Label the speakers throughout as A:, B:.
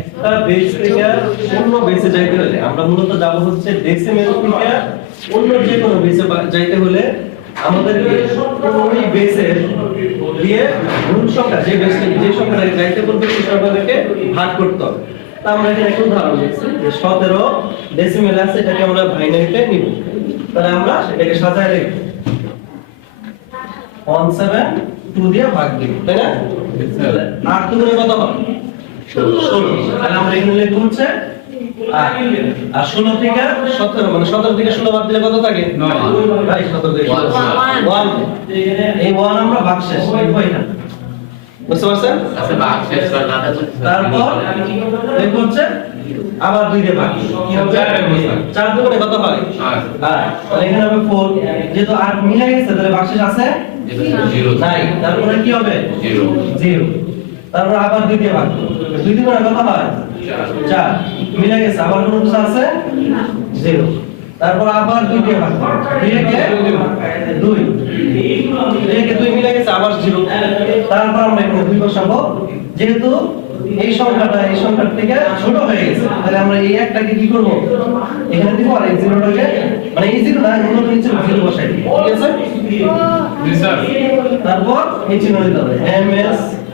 A: একটা বেস থেকে অন্য বেসে যাইতে হলে আমরা মূলত যাব হচ্ছে ডেসিমেল থেকে অন্য যে কোনো বেসে যাইতে হলে আমাদেরকে ওই বেসের দিয়ে মূল সংখ্যা যে বেস যে সংখ্যাটাকে যাইতে বলবে সেই সংখ্যাটাকে ভাগ করতে হবে। তা আমরা এখানে একটা উদাহরণ দিচ্ছি যে সতেরো ডেসিমেল আছে এটাকে আমরা বাইনারিতে নিব। তাহলে আমরা এটাকে সাজায় রাখব ওয়ান সেভেন টু দিয়ে ভাগ দিব তাই না? আট দুগুণে কত হবে? তাহলে আমরা এখানে লিখব আর ষোলো থেকে সতেরো মানে সতেরো থেকে ষোলো বাদ দিলে কত থাকে?
B: নয়।
A: ভাই সতেরো থেকে ষোলো।
B: One.
A: One। এই ওয়ান আমরা ভাগশেষ লিখব এখানে বুঝতে পারছেন?
B: বাঘ শেষ করার নাটক হচ্ছে
A: তারপর লিখব হচ্ছে আবার দুই দিয়ে ভাগ।
B: চার দিয়ে।
A: চার কত হয়? তাহলে এখানে হবে ফোর যেহেতু আট মিলে গেছে তাহলে ভাগশেষ আছে?
B: জিরো।
A: নাই। তারপরে কি হবে?
B: জিরো।
A: জিরো। তারপর আবার দুই দিয়ে ভাগ। দুই দিয়ে কত হয়? চার। মিলে গেছে। আবার কোন কিছু আছে? জিরো। তারপর আবার দুই দিয়ে ভাগ করব। দুই একে দুই। দুই একে দুই মিলে গেছে আবার জিরো। তারপর আমরা এখানে দুই বসাবো যেহেতু এই সংখ্যাটা এই সংখ্যার থেকে ছোট হয়ে গেছে তাহলে আমরা এই একটাকে কি করব? এখানে দিব আর এই জিরোটাকে মানে এই জিরো না মূলত নিচে জিরো বসাই ঠিক আছে?
B: জি স্যার।
A: তারপর এই চিহ্ন দিতে হবে। M S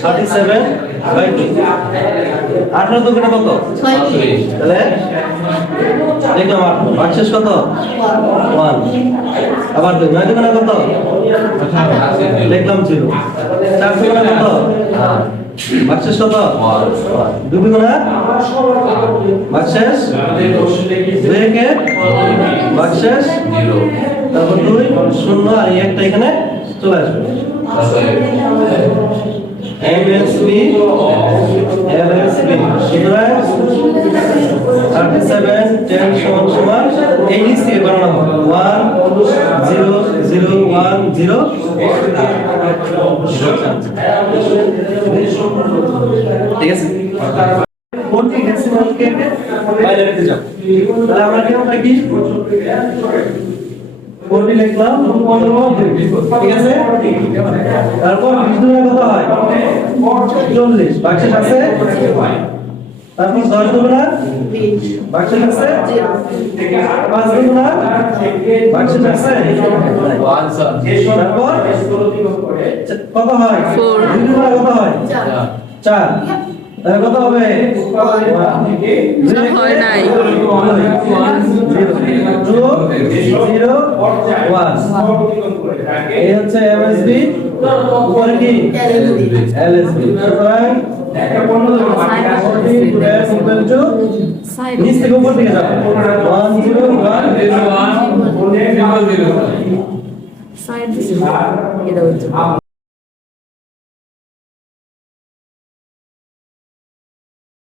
A: thirty seven by two আঠারো দুগুণে কত? তাহলে লিখলাম আট। বাক্সেস কত? ওয়ান। আবার দুই। নয় দুগুণে কত? লিখলাম জিরো। চার দুগুণে কত? বাক্সেস কত? দুই দুগুণে? বাক্সেস দুই একে?
B: জিরো
A: তারপর দুই, শূন্য, আর একটা এখানে চলে আসবে। M S B L S B সুতরাং থার্টি সেভেন টেন সমান সমান এই নিচ থেকে বানানো হবে one zero zero one zero ঠিক আছে কোনটি ডেসিমাল কে বাইরে রেখে যাও। তাহলে আমরা কি আমরা কি? কোনটি লিখলাম ঠিক আছে? তারপর বিষ্ণু কত হয়। চল্লিশ বাক্সেস আছে তারপর দশ দেবো না? আছে পাঁচ দেবো না? আছে তারপর? কত হয়? দুই কত হয়? চার। তাহলে কত হবে?
C: হয় নাই।
A: এই হচ্ছে এমএসবি উপরে কি ওয়ান জিরো ওয়ান
C: সাইড এটা হচ্ছে